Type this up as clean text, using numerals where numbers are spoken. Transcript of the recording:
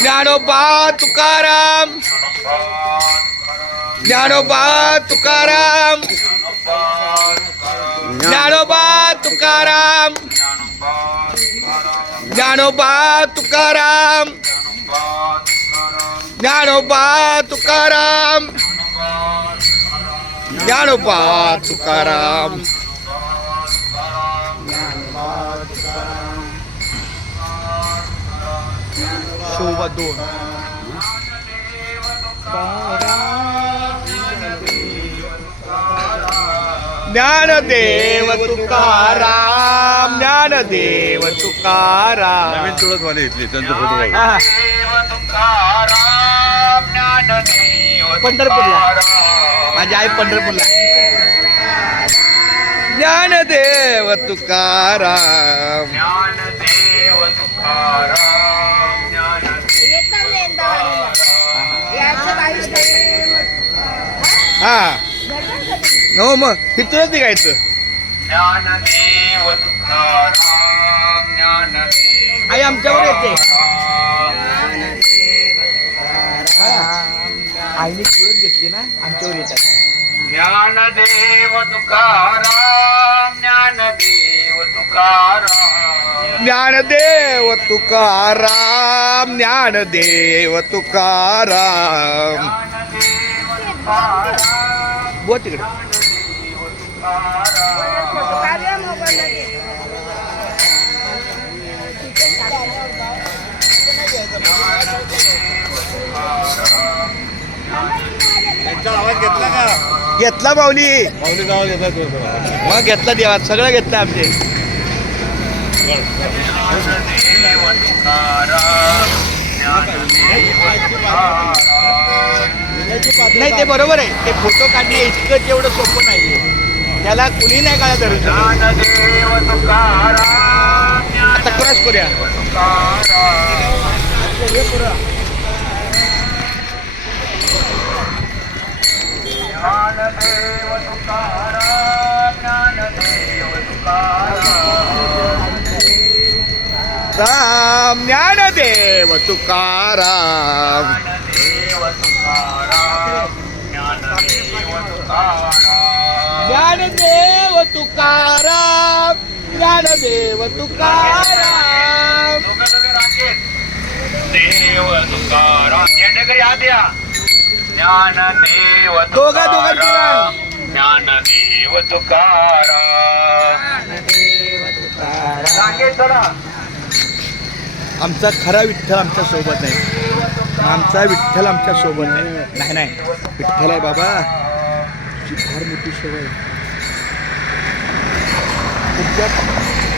ज्ञानोबा तुकाराम, ज्ञानोबा तुकाराम, ज्ञानोबा तुकाराम, ज्ञानोबा तुकाराम, ज्ञानोबा तुकाराम, ज्ञानोबा तुकाराम. शोभा 2. ज्ञानदेव तुकाराम, ज्ञानदेव तुकाराम. नवीन तुळसवाले इथले त्यांचे फोटो पंढरपूरला माझी आई पंढरपूरला. ज्ञानदेव तुकाराम, ज्ञानदेव तुकाराम, हा हो मग तिथूनच निघायचं. ज्ञानदेव तुकाराम, ज्ञानदेव आई आमच्यावर येते. आईने तुळस घेतली ना आमच्यावर येतात. ज्ञानदेव तुकाराम, ज्ञानदेव तुकाराम, ज्ञानदेव तुकाराम, ज्ञानदेव तुकाराम. बोल तिकडे. आवाज घेतला का? घेतला माऊली. माऊली नाव घेतला तो. मग घेतला देवात सगळं घेतलं आमचे. ज्ञानदेव तुकाराम, ज्ञानदेव तुकाराम. नाही ते बरोबर आहे. ते फोटो काढणे इतकं जेवढं सोपं नाहीये. त्याला कुणी नाही काढा धरून. ज्ञानदेव तुकाराम, आता क्रॉस करूया. ज्ञानदेव तुकाराम, ज्ञानदेव तुकाराम. राम ज्ञानदेव तुकाराम, ज्ञानदेव तुकाराम, ज्ञानदेव तुकाराम. ज्ञानदेव तुकाराम, ज्ञानदेव तुकाराम. देव तुकाराम. झेंडेकरी हात द्या. ज्ञानदेव दोघांची तुकाराम, ज्ञानदेव तुकाराम. सांगे चला. आमचा खरा विठ्ठल आमच्या सोबत नाही. आमचा विठ्ठल आमच्या सोबत नाही. नाही नाही विठ्ठल आहे बाबा. तुझी फार मोठी सेवा आहे. तुमच्या